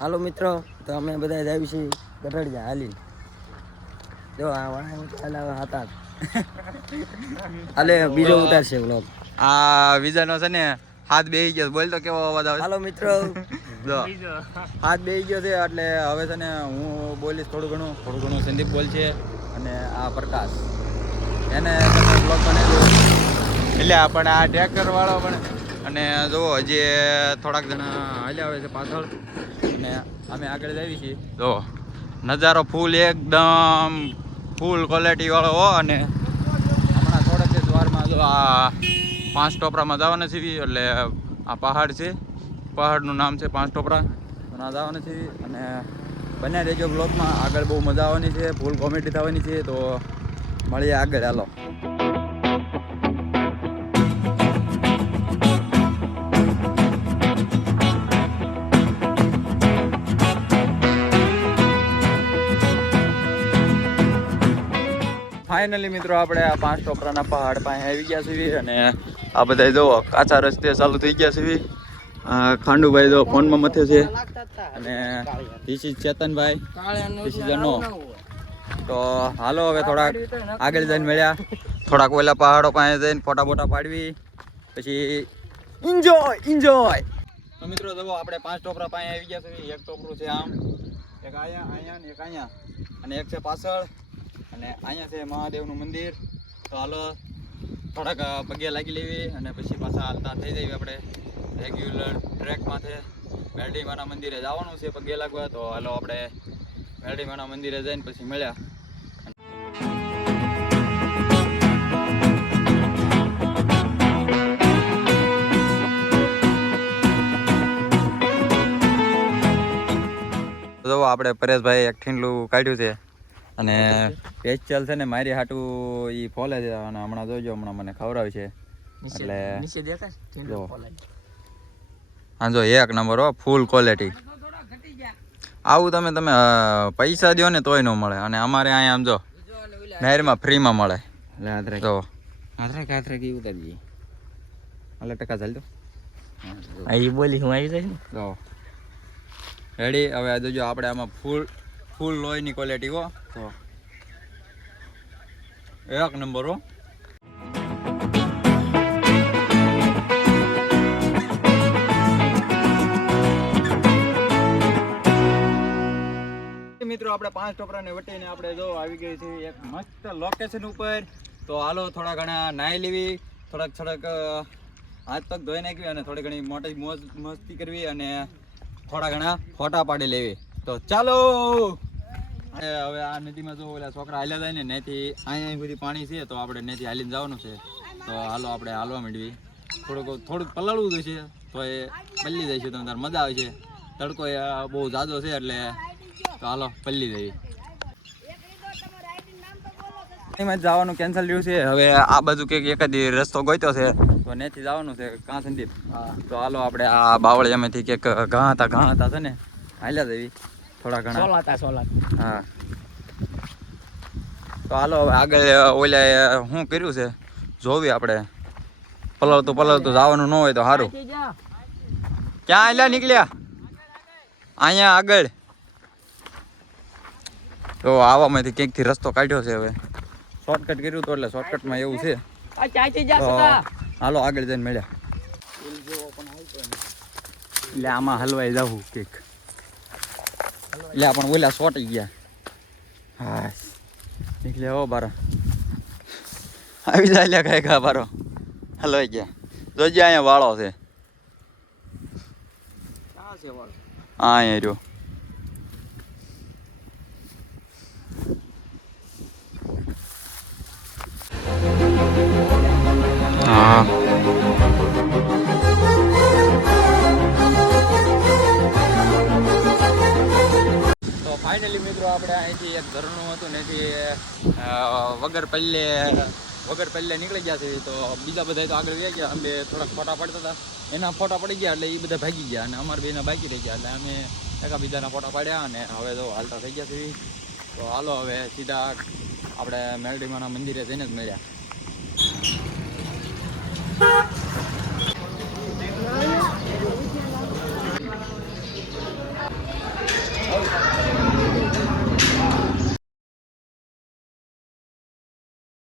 હાલો મિત્રો, તો અમે બધા જ આવી છીએ ગઢડિયા હાલી. જો આ વાળા હતા હાલે બીજો ઉતારશે વ્લોગ. આ વિઝાનો છે ને હાથ બેહી ગયો. બોલ તો કેવો અવાજ આવે. હાલો મિત્રો, જો હાથ બેહી ગયો છે એટલે હવે છે ને હું બોલીશ થોડું ઘણું સંદીપ બોલ છે અને આ પ્રકાશ એને તમે બ્લોગ બનાવ્યો એટલે પણ આ ટ્રેક્ટર વાળો પણ અને જો હજી થોડાક જણા હાલ્યા આવે છે પાછળ અને અમે આગળ જઈએ છીએ. જો નજારો ફૂલ એકદમ ફૂલ ક્વોલિટી વાળો હો. અને હમણાં થોડાક જ વારમાં જો આ 5 ટોપરામાં જવાના છીએ. એટલે આ પહાડ છે, પહાડનું નામ છે 5 ટોપરા. ત્યાં જવાના છીએ અને બને રહેજો બ્લોગમાં. આગળ બહુ મજા આવવાની છે, ફૂલ કોમેડી થવાની છે. તો મળીએ આગળ, હાલો. ફાઇનલી મિત્રો આપણે આ 5 ટોપરાના પહાડ પાસે આવી ગયા છીએ અને આ બધા જો કાચા રસ્તે ચાલુ થઈ ગયા છીએ. ખાંડુભાઈ જો ફોનમાં મથે છે અને this is Chetanbhai, this is અનો. તો હાલો હવે થોડાક આગળ જઈને મળ્યા, થોડાક ઓલા પહાડો પાસે જઈને ફોટા બોટા પાડવી, પછી એન્જોય. તો મિત્રો જો આપણે 5 ટોપરા પાસે આવી ગયા છીએ. એક ટોપરું છે આમ, એક અહીંયા ને એક અહીંયા અને એક છે પાછળ અને અહીંયા છે મહાદેવનું મંદિર. તો હાલો થોડાક પગે લાગી લેવી અને પછી પાછા હાલતા થઈ જઈએ આપણે રેગ્યુલર ટ્રેકમાંથી. મેરડીમાના મંદિરે જવાનું છે પગે લાગવા. તો હાલો આપણે મેરડીમાના મંદિરે જઈને પછી મળ્યા. જો આપણે પરેશભાઈ એક ઠીંડલું કાઢ્યું છે અને પેચલ છે ને મારી હાટું ઈ ફોલે છે અને હમણાં જોજો હમણાં મને ખવડાવે છે. એટલે હા જો એક નંબર હો, ફૂલ ક્વોલિટી. આવું તમે પૈસા દો ને તોય ન મળે અને અમારે અહીંયા આમ જો નહેરમાં ફ્રીમાં મળે. જો હાલે ટકા ચાલતો અહીં બોલી હું આવી જાય ને. જો રેડી. હવે આ જોજો આપણે આમાં ફૂલ લોહીની ક્વોલિટી હો. તો એક નંબર હો. મિત્રો આપણે 5 ટોપરાને વટીને આપણે જો આવી ગઈ છે એક મસ્ત લોકેશન ઉપર. તો હાલો થોડા ઘણા નાહી લેવી, થોડાક હાથ પગ ધોઈ નાખવી અને થોડી ઘણી મોટી મોજ મસ્તી કરવી અને થોડા ઘણા ફોટા પાડી લેવી. તો ચાલો હવે આ નદીમાં જો ઓલા છોકરા હાલ્યા જાય ને નેથી અહીંયા બધી પાણી છે. તો આપણે નેથી હાલીને જવાનું છે. તો હાલો આપણે હાલવા માંડવી. થોડુંક પલાળવું જશે તો એ પલ્લી જાય છે. તો તાર મજા આવે છે. તડકો બહુ જાજો છે એટલે તો હાલો પલ્લી જઈએ. એમાં જવાનું કેન્સલ થયું છે. હવે આ બાજુ કંઈક એકાદી રસ્તો ગોત્યો છે તો નેથી જવાનું છે. કાં સંદીપ? તો હાલો આપણે આ બાવળિયામાંથી કંઈક ઘા હતા છે ને હાલ્યા જવી થોડા ઘણા. હા તો હાલો હવે આગળ ઓલા શું કર્યું છે જોવી આપણે. પલળતું જવાનું ન હોય તો સારું. ક્યાં હાલ્યા નીકળ્યા? અહીંયા આગળ તો આવામાંથી ક્યાંકથી રસ્તો કાઢ્યો છે. હવે શોર્ટકટ કર્યું તો એટલે શોર્ટકટમાં એવું છે. હાલો આગળ જઈને મળ્યા. એટલે આમાં હલવાઈ જવું કંઈક. એટલે પણ ઓલા શોર્ટ ગયા. હા નીકળે હો બારો આવી જાય કઈ ખા બારો હલવાઈ ગયા. જોજે અહીંયા વાળો છે. હા અહીંયા રહ્યો. હા તો ફાઇનલી મિત્રો આપણે અહીંથી એક ઝરણું હતું ને એથી વગર પહેલે નીકળી ગયા છે. તો બીજા બધા તો આગળ વ્યા ગયા. અમે થોડાક ફોટા પડતા હતા, એના ફોટા પડી ગયા એટલે એ બધા ભાગી ગયા અને અમારા બેના બાકી રહી ગયા. એટલે અમે એકાબીજાના ફોટા પાડ્યા અને હવે તો હાલતા થઈ ગયા છે. તો હાલો હવે સીધા આપણે મેરડીમાના મંદિરે જઈને જ મળ્યા.